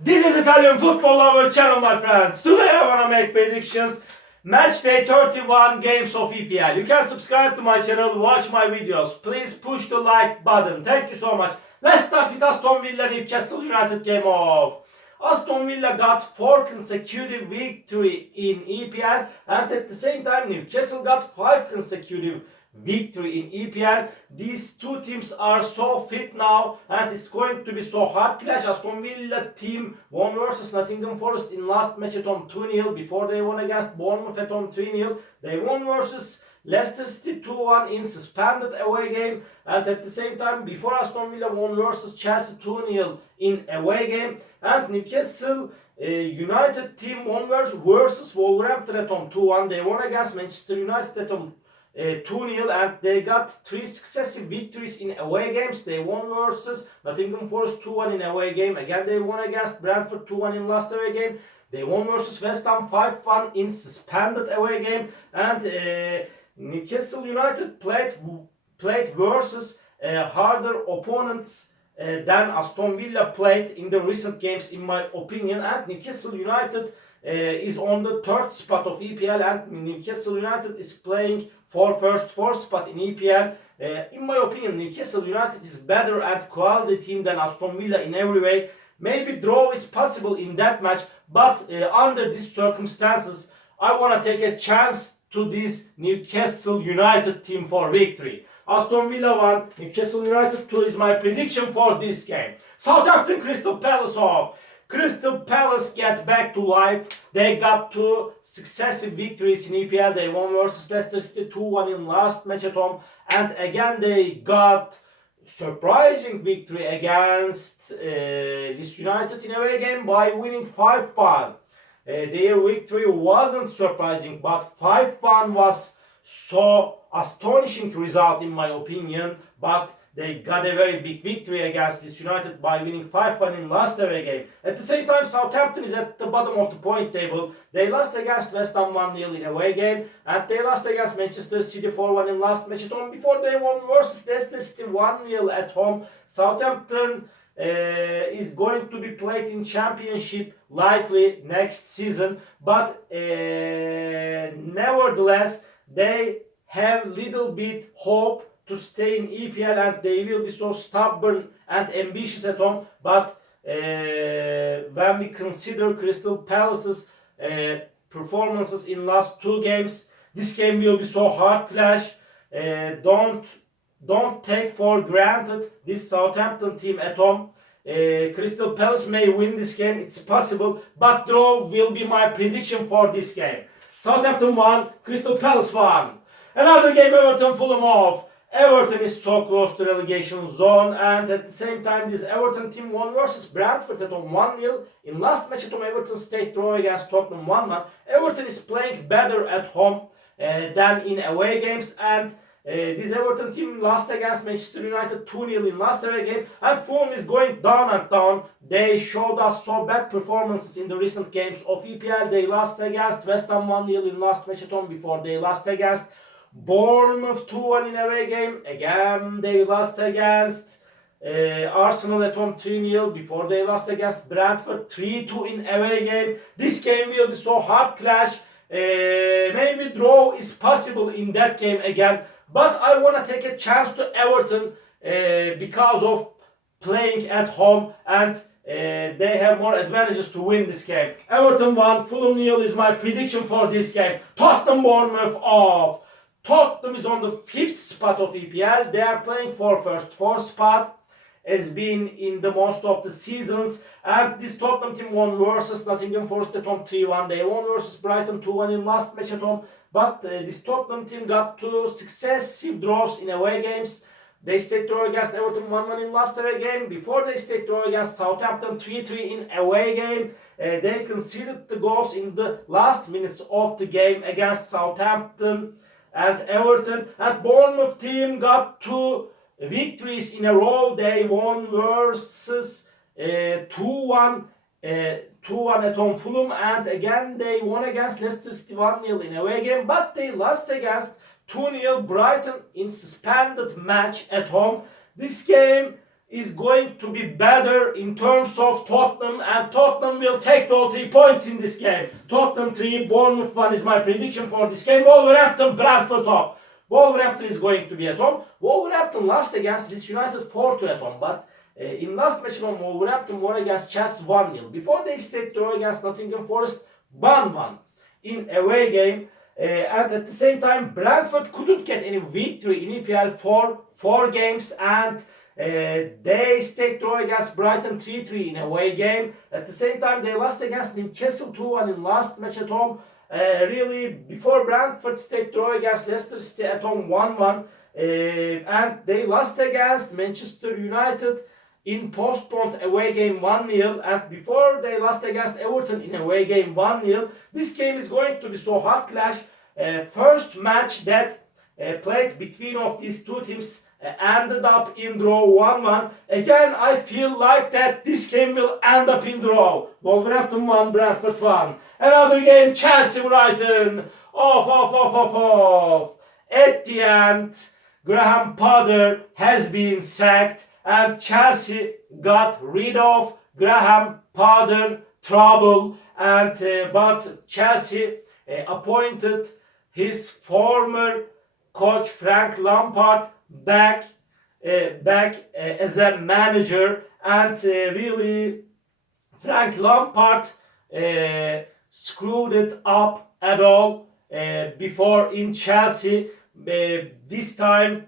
This is Italian football lover channel, my friends. Today I wanna make predictions. Match day 31 games of EPL. You can subscribe to my channel, watch my videos. Please push the like button. Thank you so much. Let's start with Aston Villa Newcastle United game off. Aston Villa got 4 consecutive victory in EPL, and at the same time Newcastle got 5 consecutive victory in EPL. These two teams are so fit now, and it's going to be so hard clash. Aston Villa team won versus Nottingham Forest in last match at home 2-0 before they won against Bournemouth at home 3-0. They won versus Leicester City 2-1 in suspended away game, and at the same time before Aston Villa won versus Chelsea 2-0 in away game, and Newcastle United team won versus Wolverhampton at home 2-1. They won against Manchester United at home 2-0, and they got 3 successive victories in away games. They won versus Nottingham Forest 2-1 in away game. Again they won against Brentford 2-1 in last away game. They won versus West Ham 5-1 in suspended away game, and Newcastle United played versus harder opponents than Aston Villa played in the recent games, in my opinion. And Newcastle United is on the 3rd spot of EPL, and Newcastle United is playing for first 4 spot in EPL. In my opinion, Newcastle United is better and quality team than Aston Villa in every way. Maybe draw is possible in that match, but under these circumstances, I want to take a chance to this Newcastle United team for victory. Aston Villa 1, Newcastle United 2 is my prediction for this game. Southampton Crystal Palace off. Crystal Palace get back to life. They got 2 successive victories in EPL. They won versus Leicester City 2-1 in last match at home. And again they got surprising victory against Leeds United in away game by winning 5-1. Their victory wasn't surprising, but 5-1 was so astonishing result in my opinion. But they got a very big victory against Leeds United by winning 5-1 in last away game. At the same time, Southampton is at the bottom of the point table. They lost against West Ham 1-0 in away game, and they lost against Manchester City 4-1 in last match at home before they won versus Leicester City 1-0 at home. Southampton is going to be played in Championship likely next season, but nevertheless they have little bit hope to stay in EPL, and they will be so stubborn and ambitious at home. But when we consider Crystal Palace's performances in last 2 games, this game will be so hard clash. Don't take for granted this Southampton team at home. Crystal Palace may win this game, it's possible, but draw will be my prediction for this game. Southampton 1, Crystal Palace 1. Another game, Everton Fulham off. Everton is so close to relegation zone, and at the same time this Everton team won versus Brentford at home 1-0. In last match at home, Everton stayed draw against Tottenham 1-1. Everton is playing better at home than in away games, and this Everton team lost against Manchester United 2-0 in last away game, and Fulham is going down and down. They showed us so bad performances in the recent games of EPL. They lost against West Ham 1-0 in last match at home before they lost against Bournemouth 2-1 in away game. Again they lost against Arsenal at home 3-0 before they lost against Brentford 3-2 in away game. This game will be so hard clash. Maybe draw is possible in that game again, but I want to take a chance to Everton because of playing at home, and they have more advantages to win this game. Everton 1, Fulham 0 is my prediction for this game. Tottenham Bournemouth off. Tottenham is on the 5th spot of EPL. They are playing for first 4 spot, as been in the most of the seasons. And this Tottenham team won versus Nottingham Forest at home 3-1. They won versus Brighton 2-1 in last match at home. But this Tottenham team got 2 successive draws in away games. They stayed draw against Everton 1-1 in last away game. Before they stayed draw against Southampton 3-3 in away game. They conceded the goals in the last minutes of the game against Southampton and Everton. And Bournemouth team got 2 victories in a row. They won versus 2-1 at home Fulham, and again they won against Leicester City 1-0 in away game, but they lost against 2-0 Brighton in suspended match at home. This game is going to be better in terms of Tottenham, and Tottenham will take all 3 points in this game. Tottenham 3, Bournemouth 1 is my prediction for this game. Wolverhampton, Brentford off. Wolverhampton is going to be at home. Wolverhampton lost against Leeds United 4-2 at home, but in last match on Wolverhampton won against Chelsea 1-0. Before they stayed draw against Nottingham Forest 1-1 in away game. And at the same time, Brentford couldn't get any victory in EPL for 4 games, and they stayed draw against Brighton 3-3 in away game. At the same time, they lost against Newcastle 2-1 in last match at home. Really, before Brentford stayed draw against Leicester City at home 1-1. And they lost against Manchester United in postponed away game 1-0, and before they lost against Everton in away game 1-0. This game is going to be so hot clash. First match that played between of these two teams ended up in draw 1-1. Again, I feel like that this game will end up in draw. Wolverhampton 1, Brentford 1. Another game, Chelsea Brighton. Off. At the end, Graham Potter has been sacked, and Chelsea got rid of Graham Potter trouble, and but Chelsea appointed his former coach Frank Lampard back as a manager, and really Frank Lampard screwed it up at all before in Chelsea. This time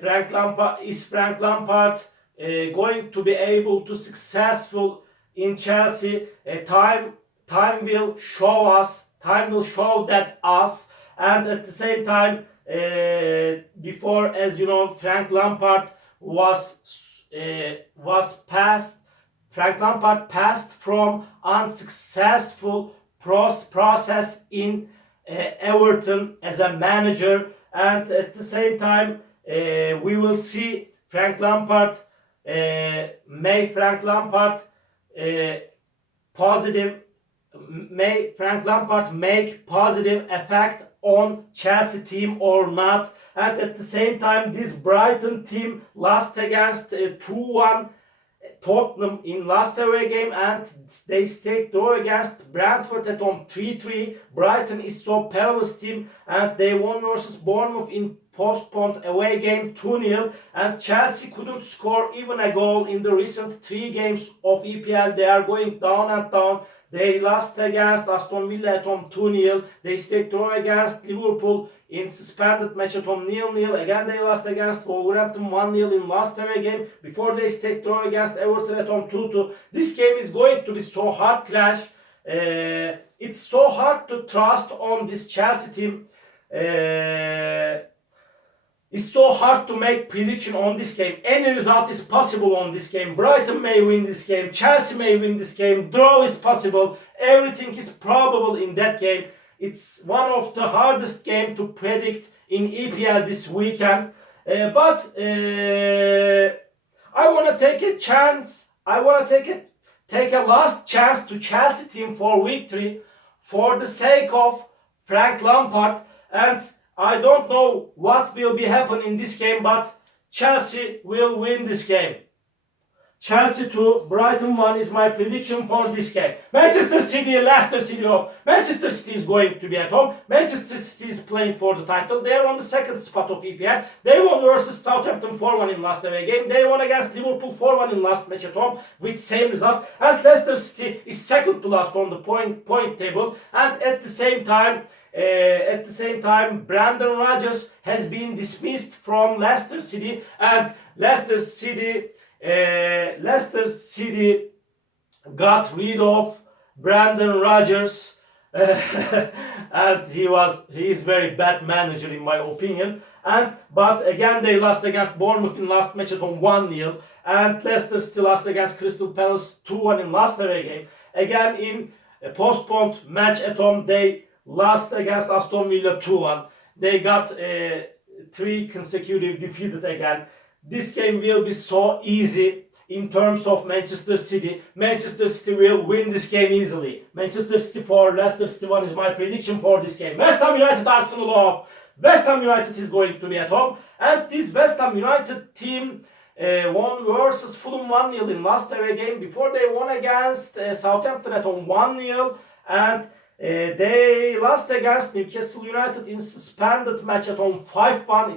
Frank Lampard going to be able to successful in Chelsea? Time will show us. Time will show that us. And at the same time, before, as you know, Frank Lampard passed. Frank Lampard passed from unsuccessful process in Everton as a manager, and at the same time, we will see Frank Lampard make positive effect on Chelsea team or not. And at the same time, this Brighton team lost against 2-1 Tottenham in last away game, and they stayed draw against Brentford at home 3-3. Brighton is so perilous team, and they won versus Bournemouth in postponed away game 2-0, and Chelsea couldn't score even a goal in the recent 3 games of EPL. They are going down and down. They lost against Aston Villa at home 2-0. They stayed draw against Liverpool in suspended match at home 0-0. Again, they lost against Wolverhampton 1-0 in last away game. Before they stayed draw against Everton at home 2-2. This game is going to be so hard clash. It's so hard to trust on this Chelsea team. It's so hard to make prediction on this game. Any result is possible on this game. Brighton may win this game. Chelsea may win this game. Draw is possible. Everything is probable in that game. It's one of the hardest games to predict in EPL this weekend. But I want to take a chance. I want to take a last chance to Chelsea team for victory for the sake of Frank Lampard. And I don't know what will be happening in this game, but Chelsea will win this game. Chelsea 2, Brighton 1 is my prediction for this game. Manchester City, Leicester City off. Manchester City is going to be at home. Manchester City is playing for the title. They are on the second spot of EPL. They won versus Southampton 4-1 in last away game. They won against Liverpool 4-1 in last match at home with same result. And Leicester City is second to last on the point table. And at the same time, Brendan Rodgers has been dismissed from Leicester City, and Leicester City got rid of Brendan Rodgers, and he is very bad manager in my opinion. But again, they lost against Bournemouth in last match at home 1-0, and Leicester still lost against Crystal Palace 2-1 in last away game. Again, in a postponed match at home, they lost against Aston Villa 2-1. They got 3 consecutive defeated again. This game will be so easy in terms of Manchester City. Manchester City will win this game easily. Manchester City 4, Leicester City 1 is my prediction for this game. West Ham United, Arsenal off. West Ham United is going to be at home. And this West Ham United team won versus Fulham 1-0 in last away game. Before they won against Southampton at home 1-0, and they lost against Newcastle United in suspended match at home 5-1.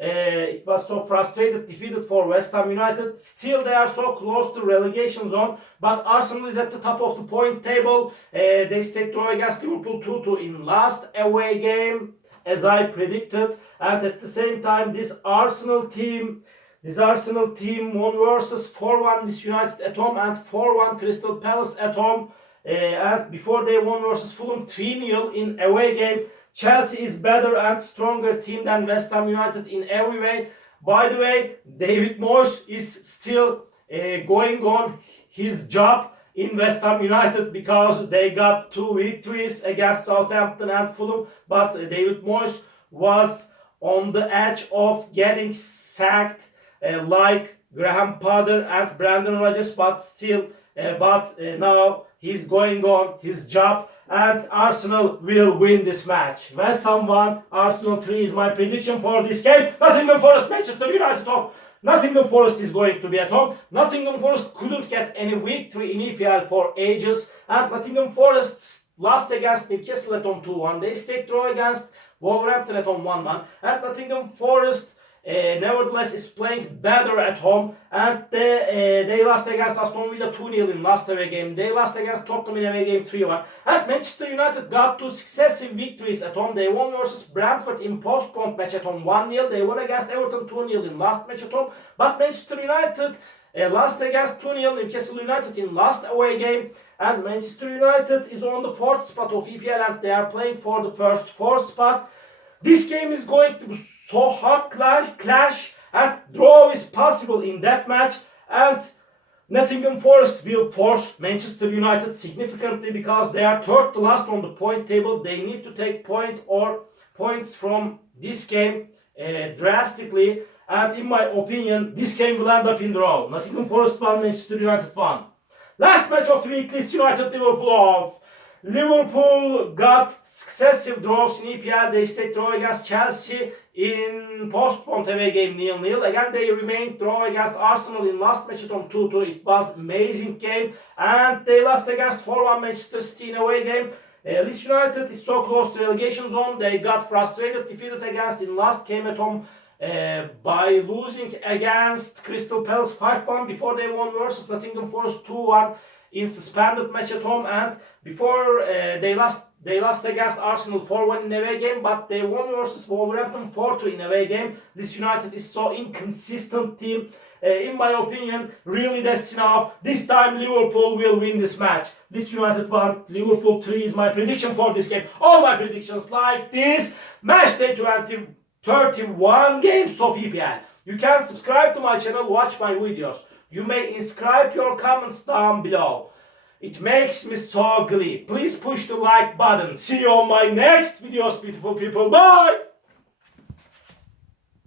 It was so frustrated, defeated for West Ham United. Still, they are so close to relegation zone. But Arsenal is at the top of the point table. They stayed draw against Liverpool 2-2 in last away game, as I predicted. And at the same time, this Arsenal team won versus 4-1 Leeds United at home and 4-1 Crystal Palace at home. And before they won versus Fulham 3-0 in away game. Chelsea is better and stronger team than West Ham United in every way. By the way, David Moyes is still going on his job in West Ham United because they got 2 victories against Southampton and Fulham. But David Moyes was on the edge of getting sacked like Graham Potter and Brendan Rodgers. But now he's going on his job. And Arsenal will win this match. West Ham 1, Arsenal 3 is my prediction for this game. Nottingham Forest, Manchester United off. Nottingham Forest is going to be at home. Nottingham Forest couldn't get any victory in EPL for ages. And Nottingham Forest lost against Newcastle at home 2-1. They stayed draw against Wolverhampton at home 1-1. And Nottingham Forest nevertheless is playing better at home, and they lost against Aston Villa 2-0 in last away game. They lost against Tottenham in away game 3-1. And Manchester United got 2 successive victories at home. They won versus Brentford in postponed match at home 1-0. They won against Everton 2-0 in last match at home. But Manchester United lost against 2-0 Newcastle United in last away game. And Manchester United is on the 4th spot of EPL, and they are playing for the first 4 spot. This game is going to be so hard clash, and draw is possible in that match. And Nottingham Forest will force Manchester United significantly because they are third to last on the point table. They need to take points from this game drastically. And in my opinion, this game will end up in draw. Nottingham Forest 1, Manchester United 1. Last match of the week, Leeds United Liverpool off. Liverpool got successive draws in EPL. They stayed draw against Chelsea in postponed away game 0-0. Again, they remained draw against Arsenal in last match at home 2-2. It was amazing game. And they lost against 4-1 Manchester City in away game. Leeds United is so close to relegation zone. They got frustrated, defeated against in last game at home by losing against Crystal Palace 5-1 before they won versus Nottingham Forest 2-1 in suspended match at home. And before they lost against Arsenal 4-1 in away game, but they won versus Wolverhampton 4-2 in away game. This United is so inconsistent team. In my opinion, really that's enough. This time Liverpool will win this match. This United 1, Liverpool 3 is my prediction for this game. All my predictions like this. Match day 31 games of EPL. You can subscribe to my channel, watch my videos. You may inscribe your comments down below. It makes me so glee. Please push the like button. See you on my next videos, beautiful people. Bye!